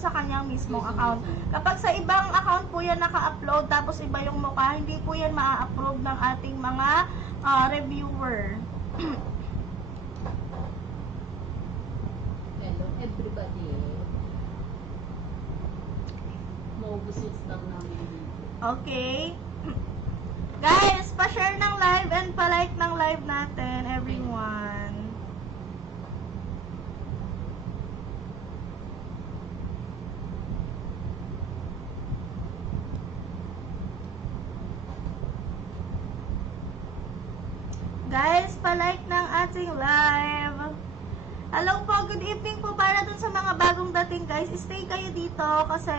doon sa kanyang mismong account. Kapag sa ibang account po yan naka-upload, tapos iba yung mukha, hindi po yan maa-approve ng ating mga reviewer. Hello everybody. Maubusin lang namin dito. Okay? Guys, pa-share ng live and pa-like ng live natin, everyone. Guys, pa-like ng ating live. Hello po, good evening po para dun sa mga bagong dating guys. Stay kayo dito kasi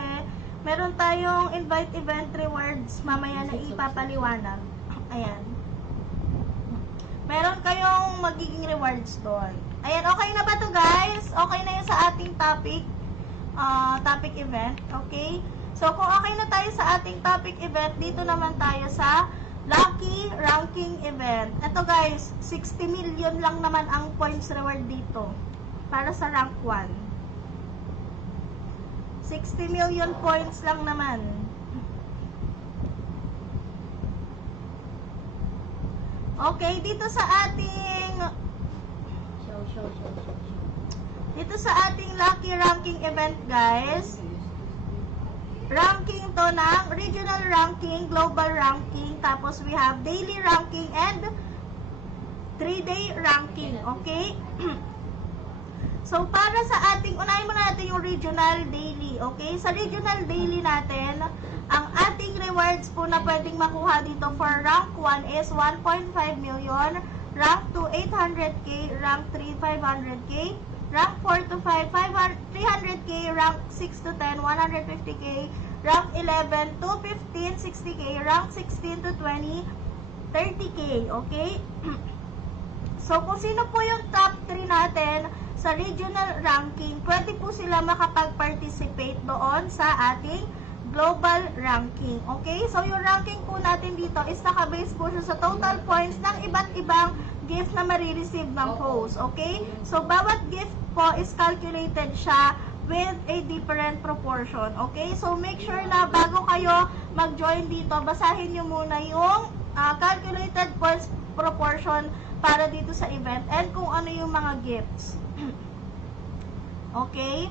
meron tayong invite event rewards mamaya na ipapaliwanag. Ayan. Meron kayong magiging rewards doon. Ayan, okay na ba to guys? Okay na yun sa ating topic event. Okay? So, kung okay na tayo sa ating topic event, dito naman tayo sa Lucky Ranking Event. Ito guys, 60 million lang naman ang points reward dito para sa rank 1. 60 million points lang naman. Okay, dito sa ating Lucky Ranking Event guys, ranking to ng regional ranking, global ranking, tapos we have daily ranking and 3-day ranking. Okay? So, para sa ating, unahin muna natin yung regional daily. Okay? Sa regional daily natin, ang ating rewards po na pwedeng makuha dito for rank 1 is 1.5 million, rank 2, 800k, rank 3, 500k, rank 4 to 5, 300k, rank 6 to 10, 150k, rank 11 to 15, 60k, rank 16 to 20, 30k. Okay? So, kung sino po yung top 3 natin sa regional ranking, pwede po sila makapag-participate doon sa ating global ranking. Okay? So, yung ranking po natin dito is nakabase po siya sa total points ng iba't ibang gift na marireceive ng host. Okay? So, bawat gift po is calculated siya with a different proportion. Okay? So, make sure na bago kayo mag-join dito, basahin nyo muna yung calculated points proportion para dito sa event and kung ano yung mga gifts. Okay?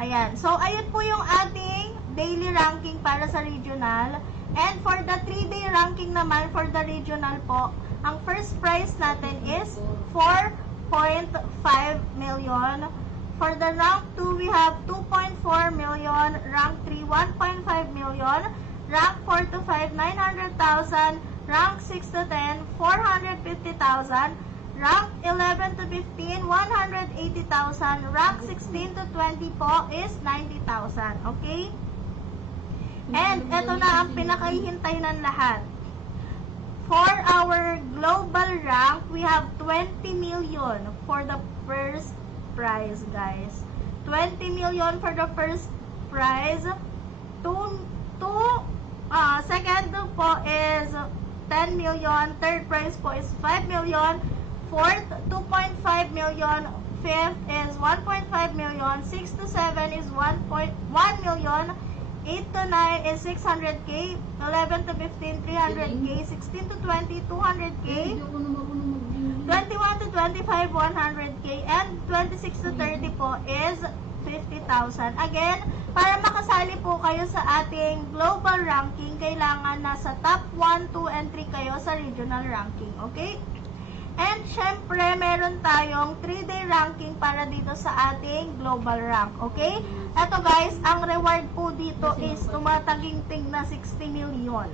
Ayan. So, ayun po yung ating daily ranking para sa regional. And for the 3-day ranking naman, for the regional po, ang first prize natin is 4.5 million. For the rank 2, we have 2.4 million. Rank 3, 1.5 million. Rank 4 to 5, 900,000. Rank 6 to 10, 450,000. Rank 11 to 15, 180,000. Rank 16 to 20 po is 90,000. Okay? And ito na ang pinakahihintay ng lahat. For our global rank, we have 20 million for the first prize, guys. 20 million for the first prize. Second po is 10 million. Third prize po is 5 million. Fourth, 2.5 million. Fifth is 1.5 million. 6 to 7 is 1 million. 8 to 9 is 600k. 11 to 15, 300k. 16 to 20, 200k. 21 to 25, 100k. And 26 to 30 po is 50,000. Again, para makasali po kayo sa ating global ranking, kailangan nasa top 1, 2, and 3 kayo sa regional ranking. Okay? And syempre, meron tayong 3-day ranking para dito sa ating global rank. Okay? Ito guys, ang reward po dito is tumataginting na 60 million.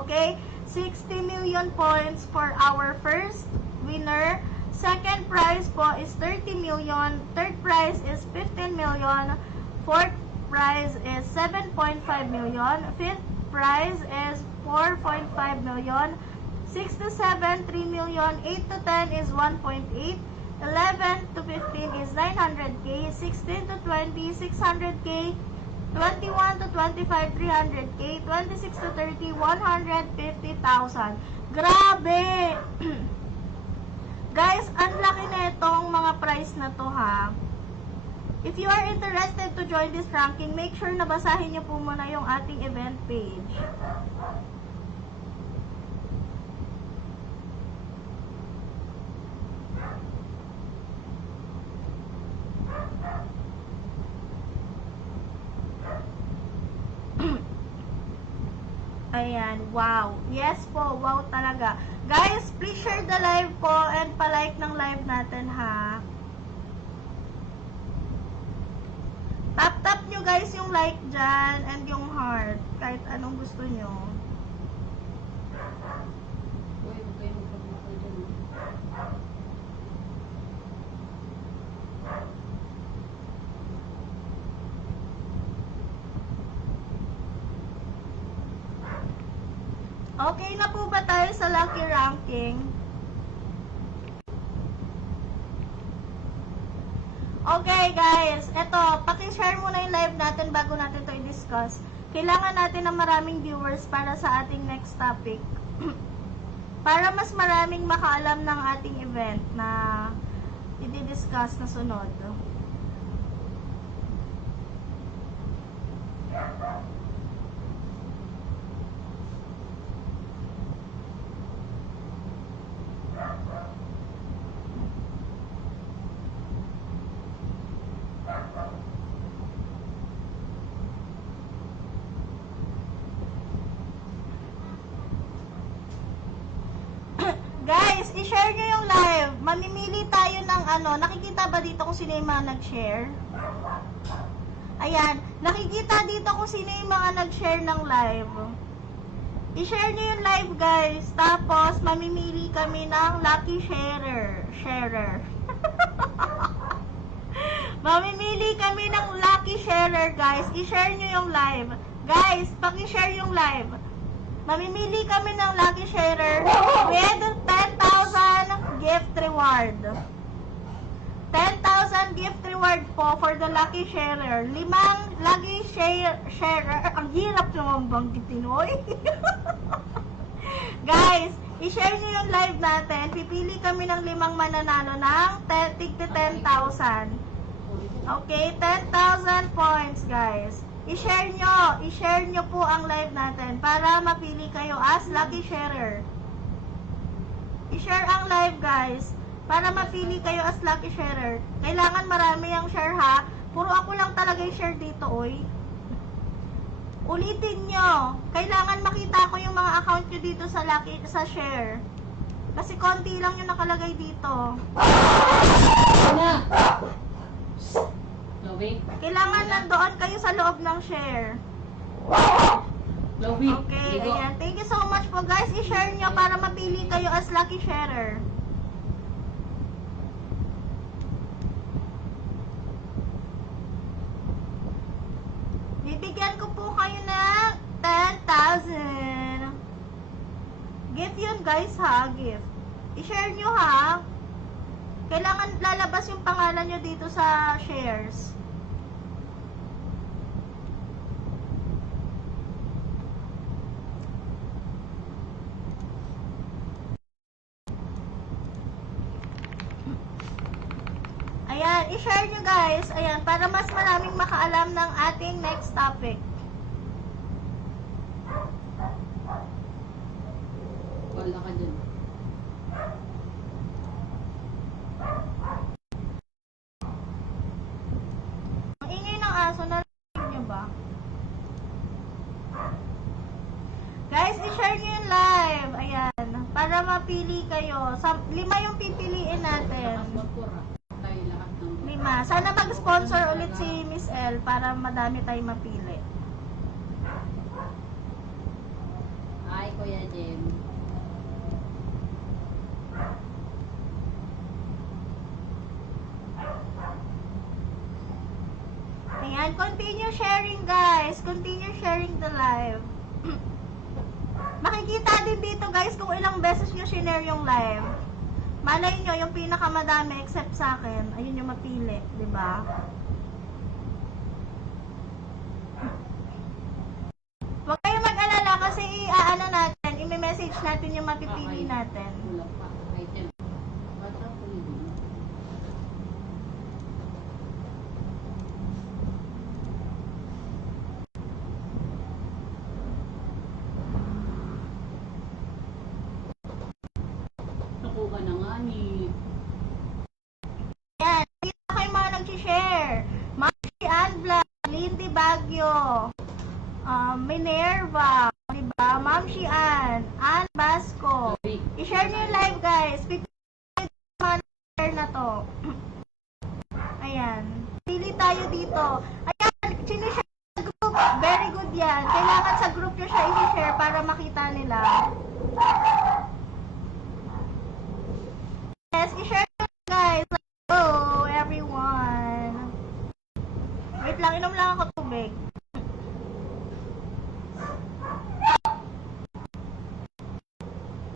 Okay? 60 million points for our first winner. Second prize po is 30 million. Third prize is 15 million. Fourth prize is 7.5 million. Fifth prize is 4.5 million. 6 to 7, 3 million. 8 to 10 is 1.8. 11 to 15 is 900k. 16 to 20, 600k. 21 to 25, 300k. 26 to 30, 150,000. Grabe! Guys, ang laki na itong mga price na to ha. If you are interested to join this ranking, make sure na basahin niyo po muna yung ating event page. Ayan, wow. Yes po, wow talaga. Guys, please share the live po and palike ng live natin ha. Tap nyo guys yung like dyan and yung heart. Kahit anong gusto nyo. Uy, huwag kayong magpagmakal dyan. Okay na po ba tayo sa lucky ranking? Okay guys, eto, paki-share muna yung live natin bago natin to i-discuss. Kailangan natin ng maraming viewers para sa ating next topic. Para mas maraming makaalam ng ating event na i-discuss na sunod. Guys, i-share nyo yung live. Mamimili tayo ng ano. Nakikita ba dito kung sino yung mga nag-share? Ayan. Nakikita dito kung sino yung mga nag-share ng live. I-share nyo yung live, guys. Tapos, mamimili kami ng lucky sharer. Mamimili kami ng lucky sharer, guys. I-share nyo yung live. Guys, paki-share yung live. Mamimili kami ng lucky sharer with 10,000 gift reward. 10,000 gift reward po for the lucky sharer. 5 lucky sharer. Ang hirap naman banggitin, oy. Guys, i-share nyo yung live natin. Pipili kami ng 5 mananalo ng 10,000. Okay, 10,000 points, guys. I-share nyo po ang live natin para mapili kayo as lucky sharer. I-share ang live, guys, para mapili kayo as lucky sharer. Kailangan marami ang share, ha. Puro ako lang talaga yung share dito, oy. Ulitin nyo. Kailangan makita ko yung mga account nyo dito sa share. Kasi konti lang yung nakalagay dito. Na! Chloe? Kailangan nandoon kayo sa loob ng share. Chloe? Okay, Ligo. ayan. Thank you so much po, guys. I-share nyo para mapili kayo as lucky sharer. Bibigyan ko po kayo ng 10,000. Gift yun, guys, ha? Gift. I-share nyo, ha? Kailangan lalabas yung pangalan nyo dito sa shares. Ayan, i-share nyo guys. Ayan, para mas maraming makaalam ng ating next topic. Wala ka dyan. Ang ingay ng aso, narinig nyo ba? Guys, i-share nyo yung live. Ayan, para mapili kayo. 5 yung pipiliin natin. Nakaswapura. Tayo lahat ng... 5. Sana mag-sponsor ulit si Miss L para madami tayong mapili. Ay, Kuya Jem. Ayan, continue sharing guys. Continue sharing the live. Makikita din dito guys kung ilang beses nyo share yung live. Malay nyo, yung pinakamadami except sa akin, ayun yung mapili, di ba? Huwag kayong mag-alala kasi i-ano natin, i-message natin yung mapipili natin. Wala pa. Ay, dyan. Bata ko yun. na nga ni. Yan. Dito kayo mga nag-share. Maxi Anvla, Lindy Baguio, Minerva, diba? Ma'am Shian, Ann Basco. I-share niyo yung live, guys. Mga share na to. Ayan. Pili tayo dito. Ayan, sinishare sa group. Very good yan. Kailangan sa group nyo siya i-share para makita nila.